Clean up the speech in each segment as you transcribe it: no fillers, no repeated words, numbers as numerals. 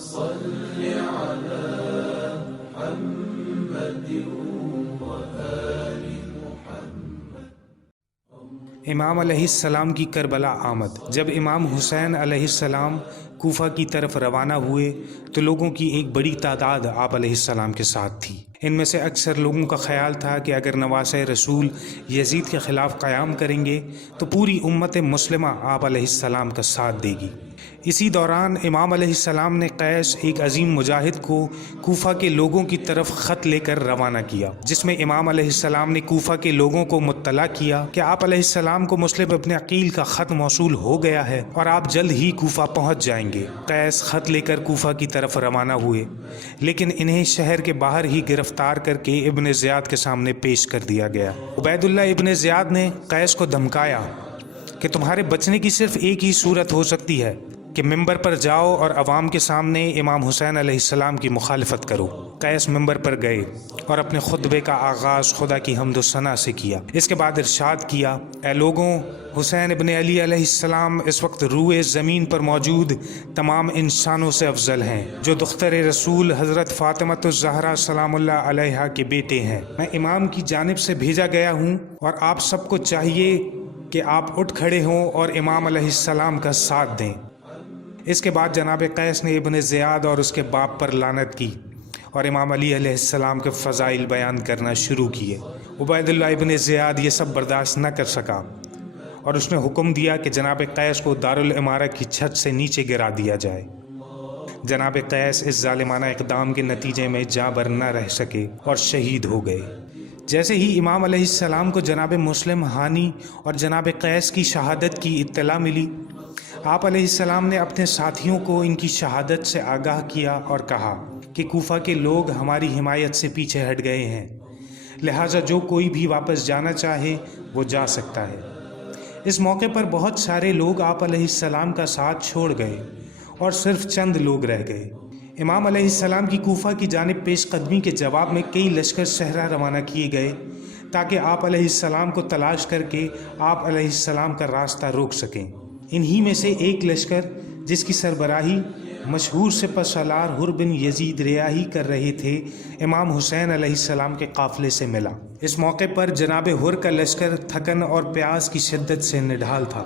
صل على محمد وآل محمد۔ امام علیہ السلام کی کربلا آمد۔ جب امام حسین علیہ السلام کوفہ کی طرف روانہ ہوئے تو لوگوں کی ایک بڑی تعداد آپ علیہ السلام کے ساتھ تھی۔ ان میں سے اکثر لوگوں کا خیال تھا کہ اگر نواسۂ رسول یزید کے خلاف قیام کریں گے تو پوری امت مسلمہ آپ علیہ السلام کا ساتھ دے گی۔ اسی دوران امام علیہ السلام نے قیس ایک عظیم مجاہد کو کوفہ کے لوگوں کی طرف خط لے کر روانہ کیا، جس میں امام علیہ السلام نے کوفہ کے لوگوں کو مطلع کیا کہ آپ علیہ السلام کو مسلم ابن عقیل کا خط موصول ہو گیا ہے اور آپ جلد ہی کوفہ پہنچ جائیں گے۔ قیس خط لے کر کوفہ کی طرف روانہ ہوئے، لیکن انہیں شہر کے باہر ہی گرفتار کر کے ابن زیاد کے سامنے پیش کر دیا گیا۔ عبید اللہ ابن زیاد نے قیس کو دھمکایا کہ تمہارے بچنے کی صرف ایک ہی صورت ہو سکتی ہے کہ ممبر پر جاؤ اور عوام کے سامنے امام حسین علیہ السلام کی مخالفت کرو۔ قیس ممبر پر گئے اور اپنے خطبے کا آغاز خدا کی حمد و ثنا سے کیا۔ اس کے بعد ارشاد کیا، اے لوگوں، حسین ابن علی علیہ السلام اس وقت روئے زمین پر موجود تمام انسانوں سے افضل ہیں، جو دختر رسول حضرت فاطمۃ الزہرا سلام اللہ علیہا کے بیٹے ہیں۔ میں امام کی جانب سے بھیجا گیا ہوں اور آپ سب کو چاہیے کہ آپ اٹھ کھڑے ہوں اور امام علیہ السلام کا ساتھ دیں۔ اس کے بعد جناب قیس نے ابن زیاد اور اس کے باپ پر لعنت کی اور امام علی علیہ السلام کے فضائل بیان کرنا شروع کیے۔ عبید اللہ ابن زیاد یہ سب برداشت نہ کر سکا اور اس نے حکم دیا کہ جناب قیس کو دارالعمارہ کی چھت سے نیچے گرا دیا جائے۔ جناب قیس اس ظالمانہ اقدام کے نتیجے میں جاں بر نہ رہ سکے اور شہید ہو گئے۔ جیسے ہی امام علیہ السلام کو جناب مسلم ہانی اور جناب قیس کی شہادت کی اطلاع ملی، آپ علیہ السلام نے اپنے ساتھیوں کو ان کی شہادت سے آگاہ کیا اور کہا کہ کوفہ کے لوگ ہماری حمایت سے پیچھے ہٹ گئے ہیں، لہٰذا جو کوئی بھی واپس جانا چاہے وہ جا سکتا ہے۔ اس موقع پر بہت سارے لوگ آپ علیہ السلام کا ساتھ چھوڑ گئے اور صرف چند لوگ رہ گئے۔ امام علیہ السلام کی کوفہ کی جانب پیش قدمی کے جواب میں کئی لشکر صحرا روانہ کیے گئے تاکہ آپ علیہ السلام کو تلاش کر کے آپ علیہ السلام کا راستہ روک سکیں۔ انہی میں سے ایک لشکر جس کی سربراہی مشہور سپہ سالار حر بن یزید ریاحی کر رہے تھے، امام حسین علیہ السلام کے قافلے سے ملا۔ اس موقع پر جناب حر کا لشکر تھکن اور پیاس کی شدت سے نڈھال تھا۔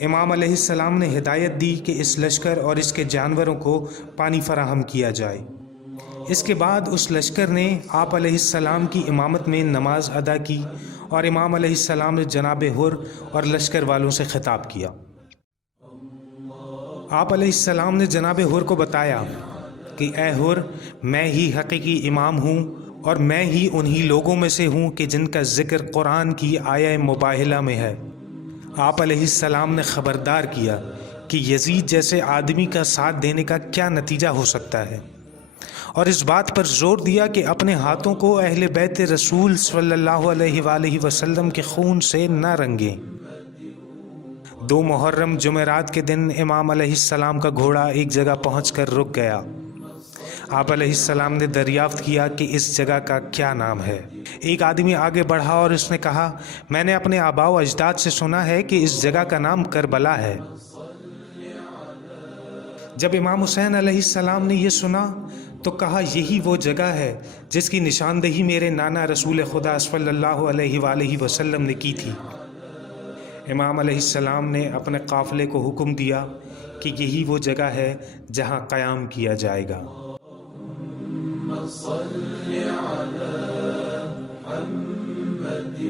امام علیہ السلام نے ہدایت دی کہ اس لشکر اور اس کے جانوروں کو پانی فراہم کیا جائے۔ اس کے بعد اس لشکر نے آپ علیہ السلام کی امامت میں نماز ادا کی اور امام علیہ السلام نے جناب حر اور لشکر والوں سے خطاب کیا۔ آپ علیہ السلام نے جناب حر کو بتایا کہ اے حر، میں ہی حقیقی امام ہوں اور میں ہی انہی لوگوں میں سے ہوں کہ جن کا ذکر قرآن کی آیہ مباہلہ میں ہے۔ آپ علیہ السلام نے خبردار کیا کہ یزید جیسے آدمی کا ساتھ دینے کا کیا نتیجہ ہو سکتا ہے، اور اس بات پر زور دیا کہ اپنے ہاتھوں کو اہل بیت رسول صلی اللہ علیہ وآلہ وسلم کے خون سے نہ رنگیں۔ 2 محرم جمعرات کے دن امام علیہ السلام کا گھوڑا ایک جگہ پہنچ کر رک گیا۔ آپ علیہ السلام نے دریافت کیا کہ اس جگہ کا کیا نام ہے۔ ایک آدمی آگے بڑھا اور اس نے کہا، میں نے اپنے آباء و اجداد سے سنا ہے کہ اس جگہ کا نام کربلا ہے۔ جب امام حسین علیہ السلام نے یہ سنا تو کہا، یہی وہ جگہ ہے جس کی نشاندہی میرے نانا رسول خدا صلی اللہ علیہ وآلہ وسلم نے کی تھی۔ امام علیہ السلام نے اپنے قافلے کو حکم دیا کہ یہی وہ جگہ ہے جہاں قیام کیا جائے گا۔ صل على محمد